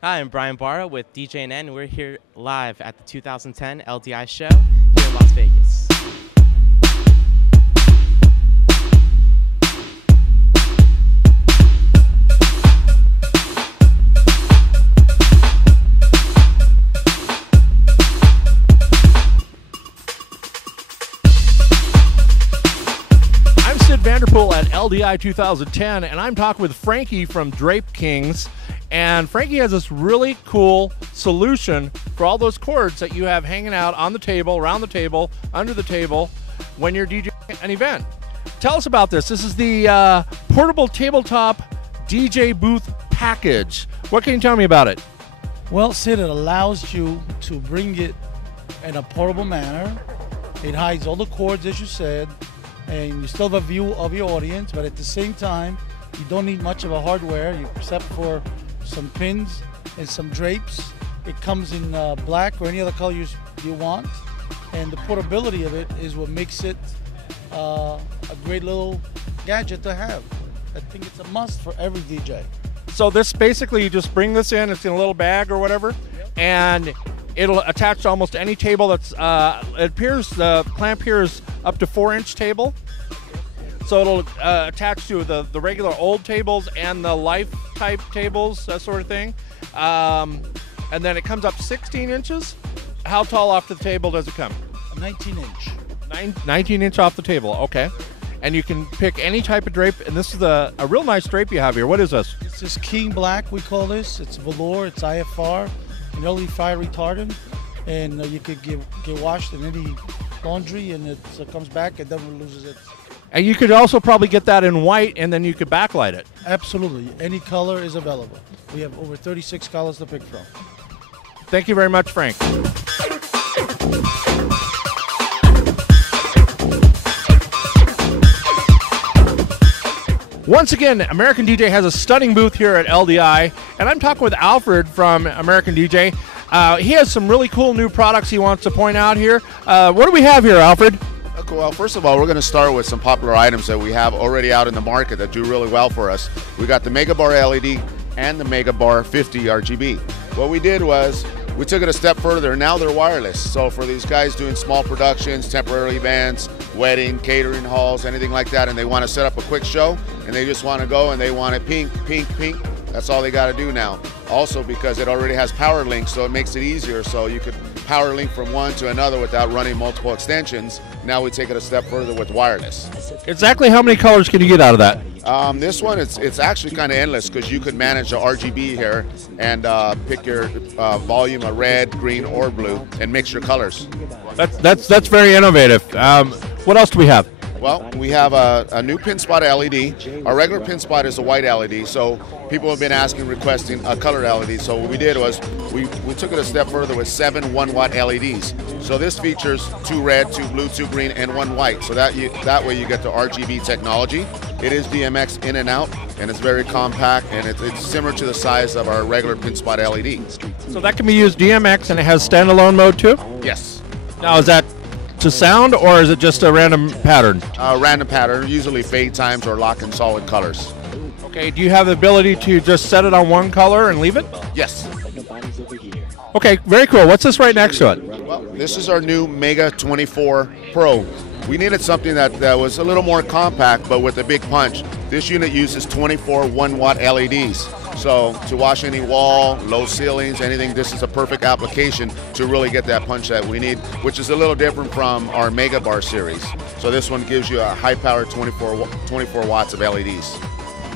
Hi, I'm Brian Barra with DJ&N. We're here live at the 2010 LDI Show here in Las Vegas. I'm Sid Vanderpool at LDI 2010, and I'm talking with Frankie from Drape Kings. And Frankie has this really cool solution for all those cords that you have hanging out on the table, around the table, under the table when you're DJing an event. Tell us about this. This is the portable tabletop DJ booth package. What can you tell me about it? Well, Sid, it allows you to bring it in a portable manner. It hides all the cords, as you said, and you still have a view of your audience, but at the same time, you don't need much of a hardware except for some pins and some drapes. It comes in black or any other color you want, and the portability of it is what makes it a great little gadget to have. I think it's a must for every DJ. So this basically, you just bring this in, it's in a little bag or whatever, and it'll attach to almost any table that's, it appears, the clamp here is up to 4-inch table. So it'll attach to the regular old tables and the life type tables, that sort of thing. And then it comes up 16 inches. How tall off the table does it come? 19 inch. 19 inch off the table, okay. And you can pick any type of drape, and this is a real nice drape you have here. What is this? This is King Black, we call this. It's velour, it's IFR, an early fire retardant, and you could get washed in any laundry, and it comes back and never loses its. And you could also probably get that in white, and then you could backlight it. Absolutely. Any color is available. We have over 36 colors to pick from. Thank you very much, Frank. Once again, American DJ has a stunning booth here at LDI, and I'm talking with Alfred from American DJ. He has some really cool new products he wants to point out here. What do we have here, Alfred? Well, first of all, we're going to start with some popular items that we have already out in the market that do really well for us. We got the Megabar LED and the Megabar 50 RGB. What we did was we took it a step further. Now they're wireless. So for these guys doing small productions, temporary events, wedding, catering halls, anything like that, and they want to set up a quick show and they just want to go and they want it pink, pink, pink, that's all they got to do now. Also because it already has power links, so it makes it easier. So you could power link from one to another without running multiple extensions. Now we take it a step further with wireless. Exactly how many colors can you get out of that? This one, it's actually kind of endless because you could manage the RGB here and pick your volume of red, green, or blue and mix your colors. That's very innovative. What else do we have? Well, we have a new pin spot LED. Our regular pin spot is a white LED, so people have been requesting a colored LED. So what we did was we took it a step further with 7 1-watt LEDs. So this features 2 red, 2 blue, 2 green, and 1 white. So that way you get the RGB technology. It is DMX in and out, and it's very compact, and it's similar to the size of our regular pin spot LED. So that can be used DMX, and it has standalone mode too? Yes. Now is that to sound, or is it just a random pattern? Random pattern, usually fade times or lock in solid colors. Okay, do you have the ability to just set it on one color and leave it? Yes. Okay, very cool. What's this right next to it? Well, this is our new Mega 24 Pro. We needed something that was a little more compact, but with a big punch. This unit uses 24 1-watt LEDs. So to wash any wall, low ceilings, anything, this is a perfect application to really get that punch that we need, which is a little different from our Megabar series. So this one gives you a high-powered 24 watts of LEDs.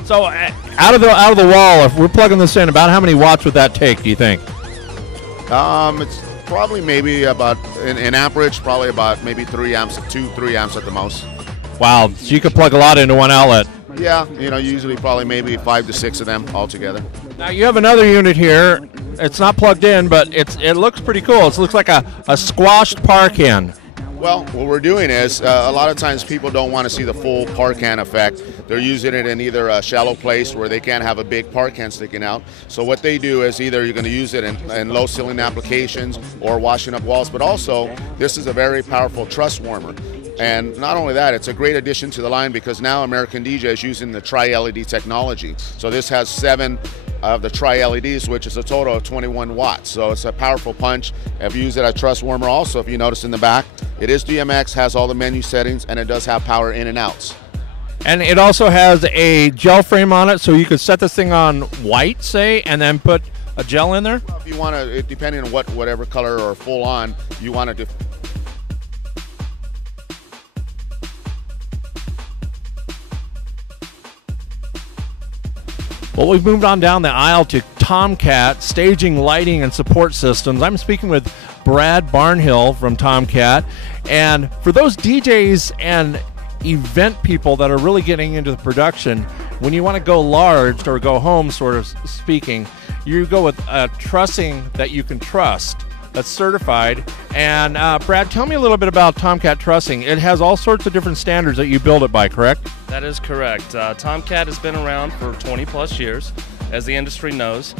So out of the wall, if we're plugging this in, about how many watts would that take, do you think? It's probably maybe about, in amperage, probably about maybe 3 amps, 2-3 amps at the most. Wow, so you could plug a lot into one outlet. Yeah, usually probably maybe 5 to 6 of them altogether. Now you have another unit here. It's not plugged in, but it looks pretty cool. It looks like a squashed par can. Well, what we're doing is a lot of times people don't want to see the full par can effect. They're using it in either a shallow place where they can't have a big par can sticking out. So what they do is either you're going to use it in low ceiling applications or washing up walls, but also this is a very powerful truss warmer. And not only that, it's a great addition to the line because now American DJ is using the Tri-LED technology. So this has 7 of the tri-LEDs, which is a total of 21 watts. So it's a powerful punch. I've used it at Truss warmer also. If you notice in the back, it is DMX, has all the menu settings, and it does have power in and outs. And it also has a gel frame on it, so you could set this thing on white, say, and then put a gel in there? Well, if you want to, depending on whatever color or full on you want to do. Well, we've moved on down the aisle to Tomcat, staging, lighting, and support systems. I'm speaking with Brad Barnhill from Tomcat. And for those DJs and event people that are really getting into the production, when you want to go large or go home, sort of speaking, you go with a trussing that you can trust, that's certified. And Brad, tell me a little bit about Tomcat trussing. It has all sorts of different standards that you build it by, correct? That is correct. Tomcat has been around for 20 plus years, as the industry knows.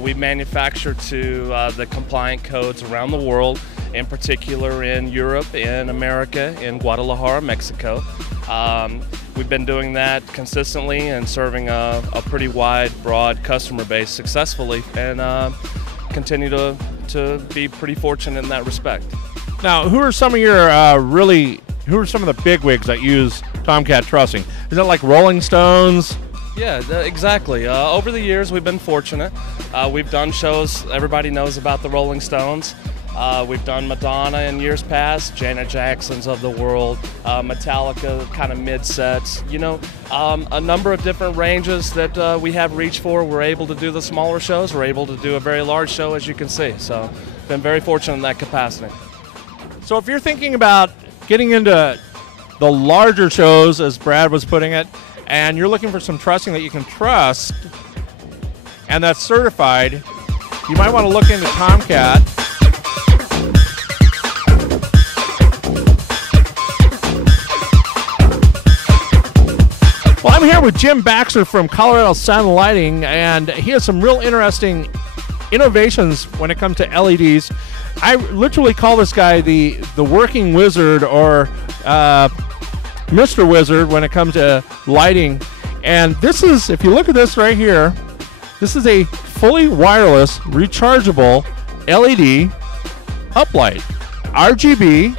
We manufacture to the compliant codes around the world, in particular in Europe, in America, in Guadalajara, Mexico. We've been doing that consistently and serving a pretty wide, broad customer base successfully, and continue to be pretty fortunate in that respect. Now, who are some of your who are some of the bigwigs that use Tomcat trussing? Is it like Rolling Stones? Yeah, exactly. Over the years, we've been fortunate. We've done shows, everybody knows about the Rolling Stones. We've done Madonna in years past, Janet Jackson's of the world, Metallica kind of mid-sets, you know, a number of different ranges that we have reach for. We're able to do the smaller shows. We're able to do a very large show, as you can see. So been very fortunate in that capacity. So if you're thinking about getting into the larger shows, as Brad was putting it, and you're looking for some trussing that you can trust and that's certified, you might want to look into Tomcat. Well, I'm here with Jim Baxter from Colorado Sound Lighting, and he has some real interesting innovations when it comes to LEDs. I literally call this guy the working wizard, or Mr. Wizard, when it comes to lighting. And this is, if you look at this right here, this is a fully wireless, rechargeable LED uplight. RGB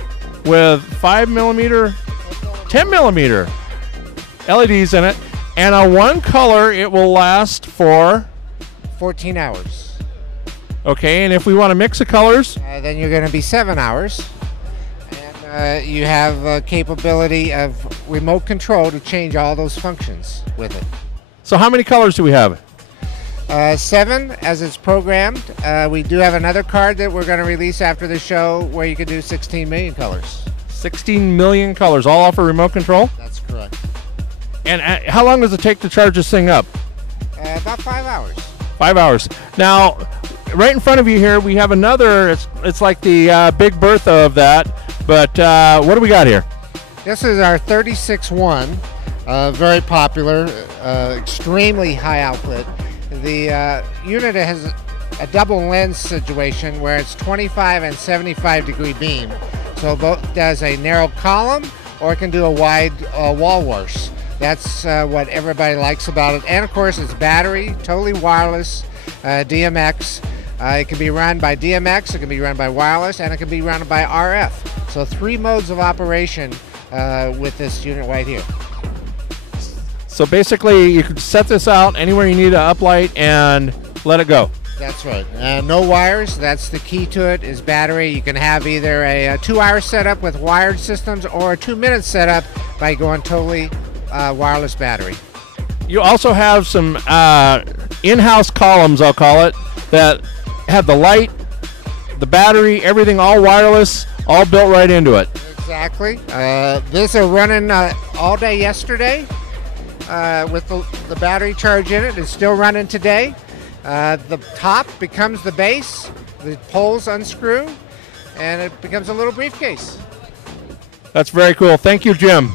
with 5mm, 10mm LEDs in it. And on one color, it will last for 14 hours. Okay, and if we want to mix the colors? Then you're going to be 7 hours. And you have capability of remote control to change all those functions with it. So how many colors do we have? 7 as it's programmed. We do have another card that we're going to release after the show where you can do 16 million colors. 16 million colors, all off a remote control? That's correct. And how long does it take to charge this thing up? About 5 hours. 5 hours. Now, right in front of you here, we have another, it's like the Big Bertha of that, but what do we got here? This is our 36-1, very popular, extremely high output. The unit has a double lens situation where it's 25 and 75 degree beam. So both does a narrow column or it can do a wide wall wash. That's what everybody likes about it. And of course it's battery, totally wireless, DMX. It can be run by DMX, it can be run by wireless, and it can be run by RF. So 3 modes of operation with this unit right here. So basically you can set this out anywhere you need to uplight and let it go. That's right. No wires. That's the key to it, is battery. You can have either a 2-hour setup with wired systems or a 2-minute setup by going totally wireless battery. You also have some in-house columns, I'll call it, that have the light, the battery, everything all wireless, all built right into it. Exactly. These are running all day yesterday with the battery charge in it. It's still running today. The top becomes the base, the poles unscrew, and it becomes a little briefcase. That's very cool. Thank you, Jim.